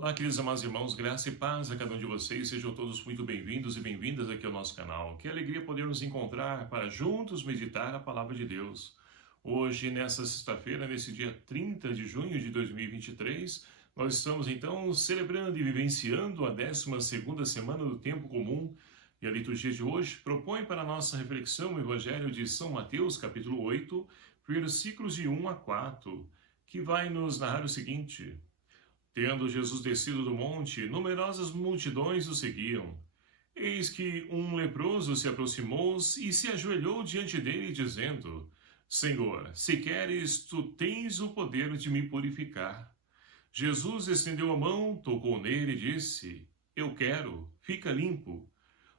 Olá, queridos amados irmãos, graça e paz a cada um de vocês. Sejam todos muito bem-vindos e bem-vindas aqui ao nosso canal. Que alegria poder nos encontrar para juntos meditar a palavra de Deus. Hoje, nessa sexta-feira, nesse dia 30 de junho de 2023, nós estamos então celebrando e vivenciando a 12ª semana do tempo comum. E a liturgia de hoje propõe para a nossa reflexão o Evangelho de São Mateus, capítulo 8, versículos de 1 a 4, que vai nos narrar o seguinte: Tendo Jesus descido do monte, numerosas multidões o seguiam. Eis que um leproso se aproximou e se ajoelhou diante dele, dizendo: Senhor, se queres, tu tens o poder de me purificar. Jesus estendeu a mão, tocou nele e disse: Eu quero, fica limpo.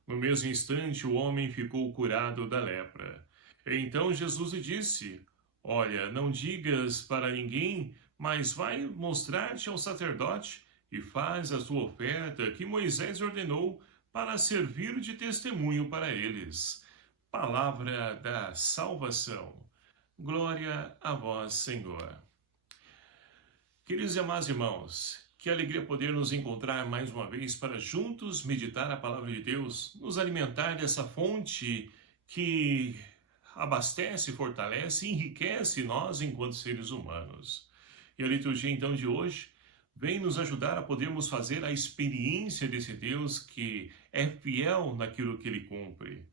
No mesmo instante, o homem ficou curado da lepra. Então Jesus lhe disse: Olha, não digas para ninguém, mas vai mostrar-te ao sacerdote e faz a tua oferta que Moisés ordenou para servir de testemunho para eles. Palavra da salvação. Glória a vós, Senhor. Queridos e amados irmãos, que alegria poder nos encontrar mais uma vez para juntos meditar a palavra de Deus, nos alimentar dessa fonte que abastece, fortalece e enriquece nós enquanto seres humanos. E a liturgia então de hoje vem nos ajudar a podermos fazer a experiência desse Deus que é fiel naquilo que ele cumpre.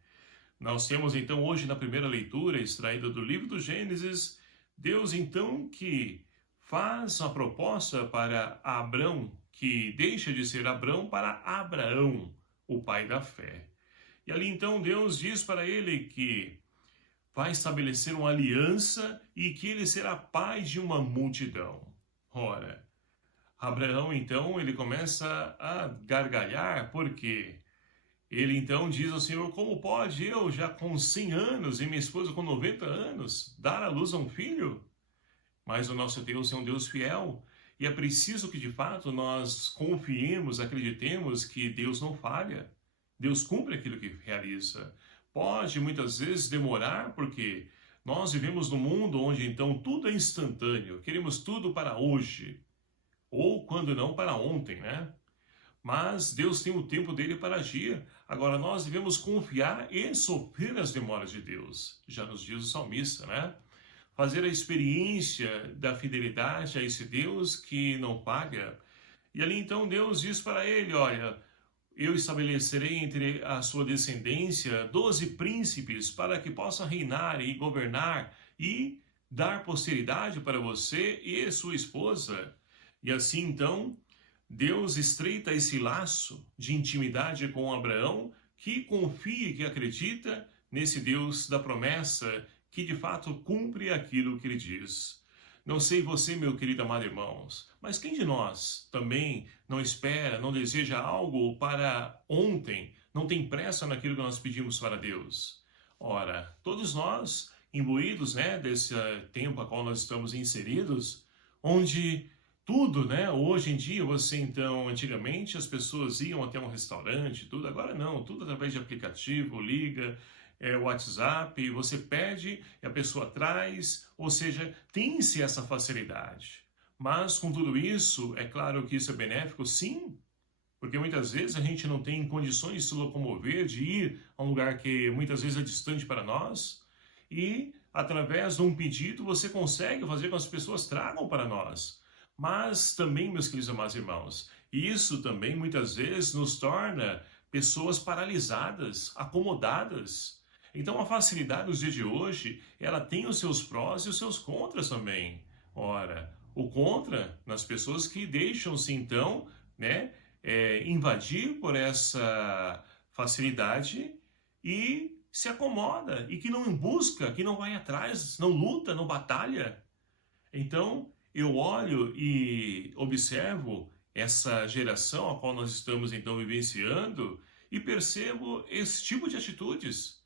Nós temos então hoje na primeira leitura, extraída do livro do Gênesis, Deus então que faz a proposta para Abrão, que deixa de ser Abrão para Abraão, o pai da fé. E ali então Deus diz para ele que vai estabelecer uma aliança e que ele será pai de uma multidão. Ora, Abraão então ele começa a gargalhar, porque ele então diz ao Senhor: como pode eu, já com 100 anos e minha esposa com 90 anos, dar à luz a um filho? Mas o nosso Deus é um Deus fiel, e é preciso que de fato nós confiemos, acreditemos que Deus não falha. Deus cumpre aquilo que realiza. Pode muitas vezes demorar, porque nós vivemos num mundo onde então tudo é instantâneo, queremos tudo para hoje, ou quando não para ontem, né? Mas Deus tem o tempo dele para agir. Agora nós devemos confiar e sofrer as demoras de Deus. Já nos diz o salmista, né? Fazer a experiência da fidelidade a esse Deus que não paga. E ali então Deus diz para ele: olha, eu estabelecerei entre a sua descendência 12 príncipes para que possam reinar e governar e dar posteridade para você e sua esposa. E assim então, Deus estreita esse laço de intimidade com Abraão, que confia e que acredita nesse Deus da promessa, que de fato cumpre aquilo que ele diz. Não sei você, meu querido amado irmãos, mas quem de nós também não espera, não deseja algo para ontem, não tem pressa naquilo que nós pedimos para Deus? Ora, todos nós, imbuídos, desse tempo a qual nós estamos inseridos, onde tudo, hoje em dia, antigamente as pessoas iam até um restaurante, tudo, agora não, tudo através de aplicativo, liga, WhatsApp, você pede e a pessoa traz, ou seja, tem-se essa facilidade. Mas com tudo isso, é claro que isso é benéfico, sim, porque muitas vezes a gente não tem condições de se locomover, de ir a um lugar que muitas vezes é distante para nós, e através de um pedido você consegue fazer com que as pessoas tragam para nós. Mas também, meus queridos amados irmãos, isso também muitas vezes nos torna pessoas paralisadas, acomodadas. Então a facilidade nos dias de hoje, ela tem os seus prós e os seus contras também. Ora, o contra nas pessoas que deixam-se então, invadir por essa facilidade e se acomoda, e que não busca, que não vai atrás, não luta, não batalha. Então eu olho e observo essa geração a qual nós estamos então vivenciando e percebo esse tipo de atitudes,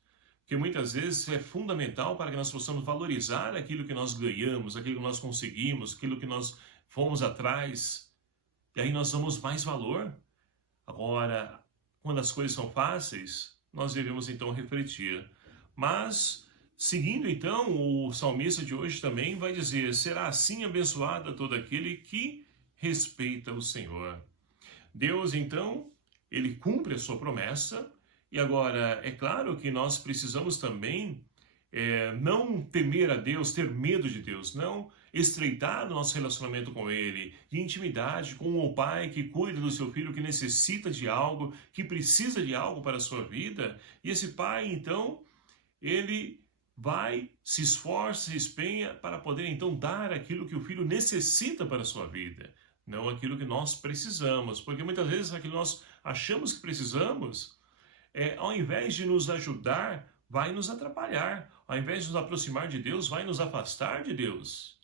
que muitas vezes é fundamental para que nós possamos valorizar aquilo que nós ganhamos, aquilo que nós conseguimos, aquilo que nós fomos atrás, e aí nós damos mais valor. Agora, quando as coisas são fáceis, nós devemos então refletir. Mas, seguindo então, o salmista de hoje também vai dizer: será assim abençoado todo aquele que respeita o Senhor. Deus, então, ele cumpre a sua promessa, e agora, é claro que nós precisamos também não temer a Deus, ter medo de Deus, não estreitar o nosso relacionamento com Ele, de intimidade com o pai que cuida do seu filho, que necessita de algo, que precisa de algo para a sua vida, e esse pai, então, ele vai, se esforça, se empenha para poder, então, dar aquilo que o filho necessita para a sua vida, não aquilo que nós precisamos, porque muitas vezes aquilo que nós achamos que precisamos, ao invés de nos ajudar, vai nos atrapalhar. Ao invés de nos aproximar de Deus, vai nos afastar de Deus.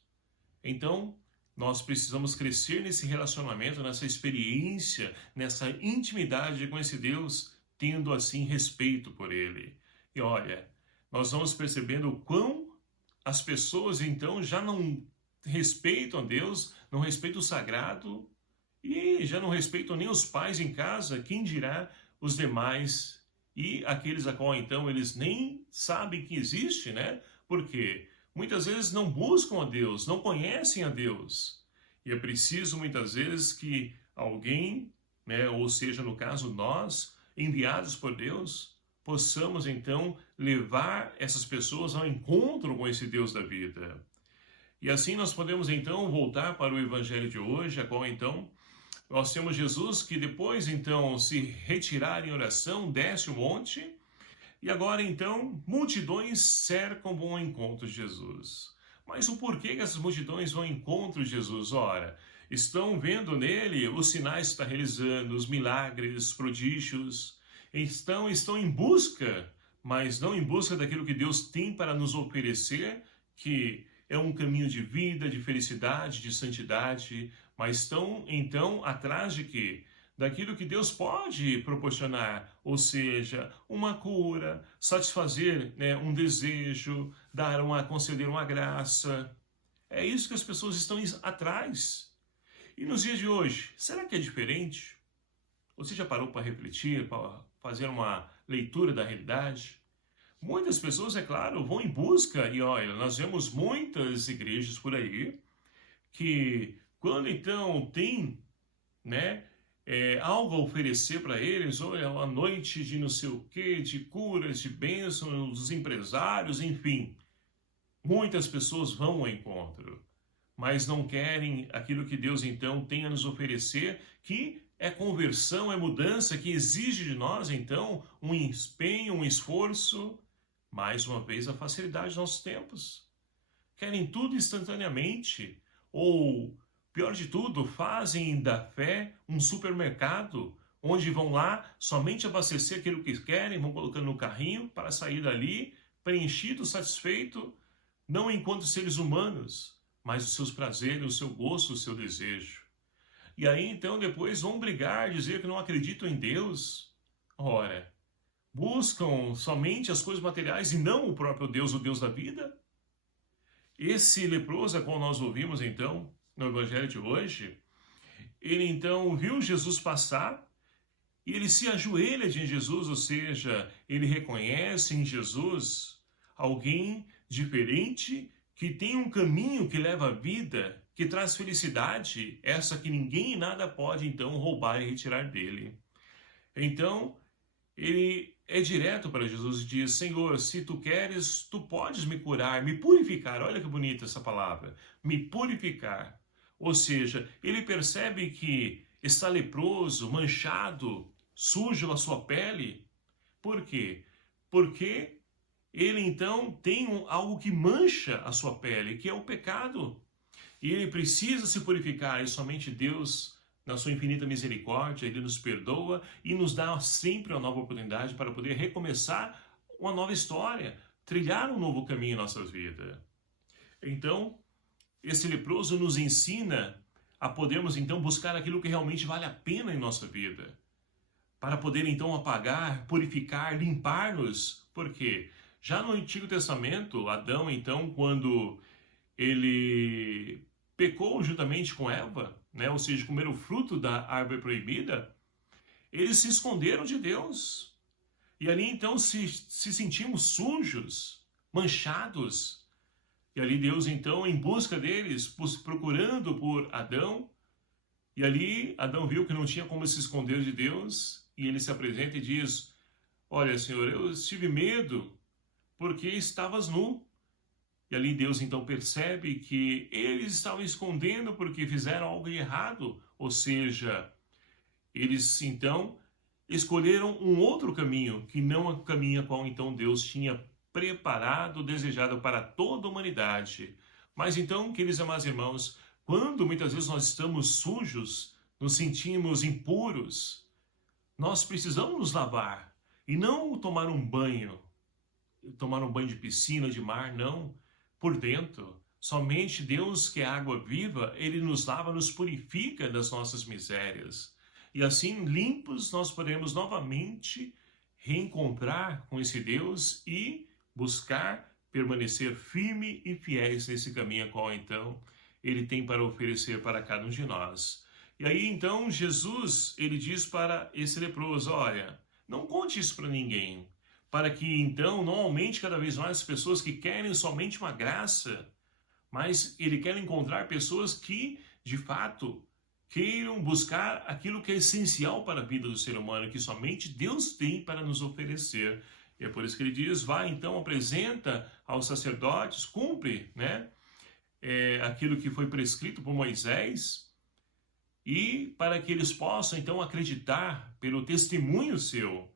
Então, nós precisamos crescer nesse relacionamento, nessa experiência, nessa intimidade com esse Deus, tendo assim respeito por Ele. E olha, nós vamos percebendo o quão as pessoas então já não respeitam a Deus, não respeitam o sagrado e já não respeitam nem os pais em casa, quem dirá os demais e aqueles a qual então eles nem sabem que existe, né? Porque muitas vezes não buscam a Deus, não conhecem a Deus. E é preciso muitas vezes que alguém, né, ou seja, no caso nós, enviados por Deus, possamos então levar essas pessoas ao encontro com esse Deus da vida. E assim nós podemos então voltar para o evangelho de hoje, a qual então nós temos Jesus que depois então se retirar em oração, desce o monte, e agora então multidões cercam vão ao encontro de Jesus. Mas o porquê que essas multidões vão ao encontro de Jesus? Ora, estão vendo nele os sinais que está realizando, os milagres, prodígios, estão em busca, mas não em busca daquilo que Deus tem para nos oferecer, que é um caminho de vida, de felicidade, de santidade, mas estão então atrás de quê? Daquilo que Deus pode proporcionar, ou seja, uma cura, satisfazer, né, um desejo, conceder uma graça. É isso que as pessoas estão atrás. E nos dias de hoje, será que é diferente? Você já parou para refletir, para fazer uma leitura da realidade? Muitas pessoas, é claro, vão em busca, e olha, nós vemos muitas igrejas por aí, que quando então tem, né, algo a oferecer para eles, ou é uma noite de não sei o quê, de curas, de bênçãos, dos empresários, enfim, muitas pessoas vão ao encontro, mas não querem aquilo que Deus então tem a nos oferecer, que é conversão, é mudança, que exige de nós então um empenho, um esforço. Mais uma vez, a facilidade dos nossos tempos. Querem tudo instantaneamente, ou, pior de tudo, fazem da fé um supermercado, onde vão lá somente abastecer aquilo que querem, vão colocando no carrinho para sair dali, preenchido, satisfeito, não enquanto seres humanos, mas os seus prazeres, o seu gosto, o seu desejo. E aí, então, depois vão brigar, dizer que não acreditam em Deus. Ora, buscam somente as coisas materiais e não o próprio Deus, o Deus da vida? Esse leproso, a qual nós ouvimos então no evangelho de hoje, ele então viu Jesus passar e ele se ajoelha diante de Jesus, ou seja, ele reconhece em Jesus alguém diferente, que tem um caminho que leva à vida, que traz felicidade, essa que ninguém e nada pode então roubar e retirar dele. Então, ele é direto para Jesus e diz: Senhor, se tu queres, tu podes me curar, me purificar. Olha que bonita essa palavra, me purificar. Ou seja, ele percebe que está leproso, manchado, sujo a sua pele. Por quê? Porque ele então tem algo que mancha a sua pele, que é o pecado. E ele precisa se purificar, e somente Deus, na sua infinita misericórdia, ele nos perdoa e nos dá sempre uma nova oportunidade para poder recomeçar uma nova história, trilhar um novo caminho em nossa vida. Então, esse leproso nos ensina a podermos então buscar aquilo que realmente vale a pena em nossa vida, para poder então apagar, purificar, limpar-nos. Por quê? Já no Antigo Testamento, Adão então, quando ele pecou juntamente com Eva, né? Ou seja, comeram o fruto da árvore proibida, eles se esconderam de Deus. E ali então se sentiam sujos, manchados. E ali Deus então, em busca deles, procurando por Adão, E ali Adão viu que não tinha como se esconder de Deus, e ele se apresenta e diz: olha, Senhor, eu tive medo porque estavas nu. E ali Deus então percebe que eles estavam escondendo porque fizeram algo errado, ou seja, eles então escolheram um outro caminho, que não é o caminho a qual então Deus tinha preparado, desejado para toda a humanidade. Mas então, queridos e amados irmãos, quando muitas vezes nós estamos sujos, nos sentimos impuros, nós precisamos nos lavar e não tomar um banho de piscina, de mar, não, por dentro. Somente Deus, que é água viva, Ele nos lava, nos purifica das nossas misérias. E assim, limpos, nós podemos novamente reencontrar com esse Deus e buscar permanecer firme e fiéis nesse caminho a qual, então, Ele tem para oferecer para cada um de nós. E aí, então, Jesus, Ele diz para esse leproso, olha, não conte isso para ninguém, para que, então, não aumente cada vez mais as pessoas que querem somente uma graça, mas Ele quer encontrar pessoas que, de fato, queiram buscar aquilo que é essencial para a vida do ser humano, que somente Deus tem para nos oferecer. E é por isso que ele diz, vai então, apresenta aos sacerdotes, cumpre, né, aquilo que foi prescrito por Moisés, e para que eles possam então acreditar pelo testemunho seu.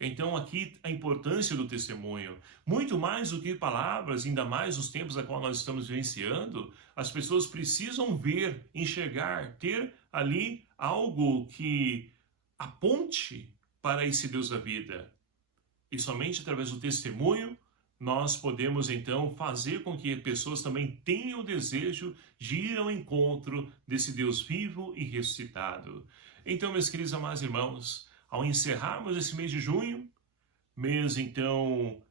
Então aqui a importância do testemunho, muito mais do que palavras, ainda mais nos tempos a qual nós estamos vivenciando, as pessoas precisam ver, enxergar, ter ali algo que aponte para esse Deus da vida. E somente através do testemunho nós podemos então fazer com que pessoas também tenham o desejo de ir ao encontro desse Deus vivo e ressuscitado. Então, meus queridos amados irmãos, ao encerrarmos esse mês de junho, mês então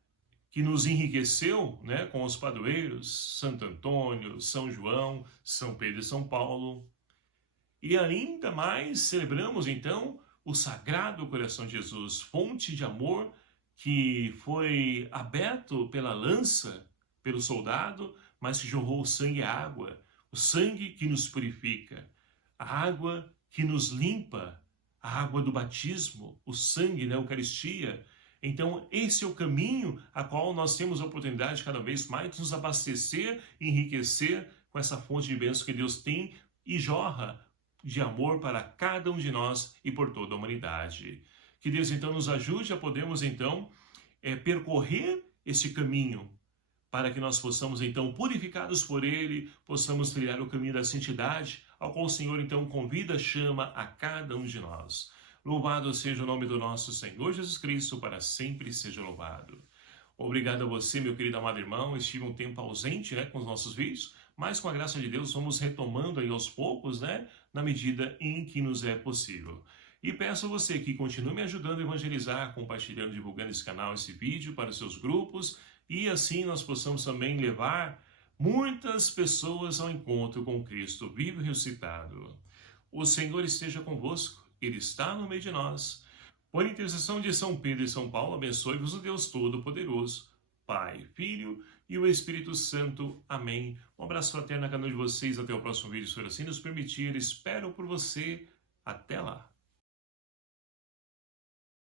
que nos enriqueceu, né, com os padroeiros, Santo Antônio, São João, São Pedro e São Paulo, e ainda mais celebramos então o Sagrado Coração de Jesus, fonte de amor que foi aberto pela lança, pelo soldado, mas que jorrou sangue e água, o sangue que nos purifica, a água que nos limpa, a água do batismo, o sangue da Eucaristia. Então, esse é o caminho a qual nós temos a oportunidade cada vez mais de nos abastecer e enriquecer com essa fonte de bênção que Deus tem e jorra de amor para cada um de nós e por toda a humanidade. Que Deus então nos ajude a podermos então percorrer esse caminho para que nós possamos então, purificados por Ele, possamos trilhar o caminho da santidade, ao qual o Senhor então convida, chama a cada um de nós. Louvado seja o nome do nosso Senhor Jesus Cristo, para sempre seja louvado. Obrigado a você, meu querido amado irmão. Estive um tempo ausente, né, com os nossos vídeos, mas com a graça de Deus vamos retomando aí aos poucos, né, na medida em que nos é possível. E peço a você que continue me ajudando a evangelizar, compartilhando, divulgando esse canal, esse vídeo para os seus grupos, e assim nós possamos também levar muitas pessoas ao encontro com Cristo vivo e ressuscitado. O Senhor esteja convosco, Ele está no meio de nós. Por intercessão de São Pedro e São Paulo, abençoe-vos o Deus Todo-Poderoso, Pai, Filho e o Espírito Santo. Amém. Um abraço fraterno a cada um de vocês. Até o próximo vídeo, se assim nos permitir. Espero por você. Até lá.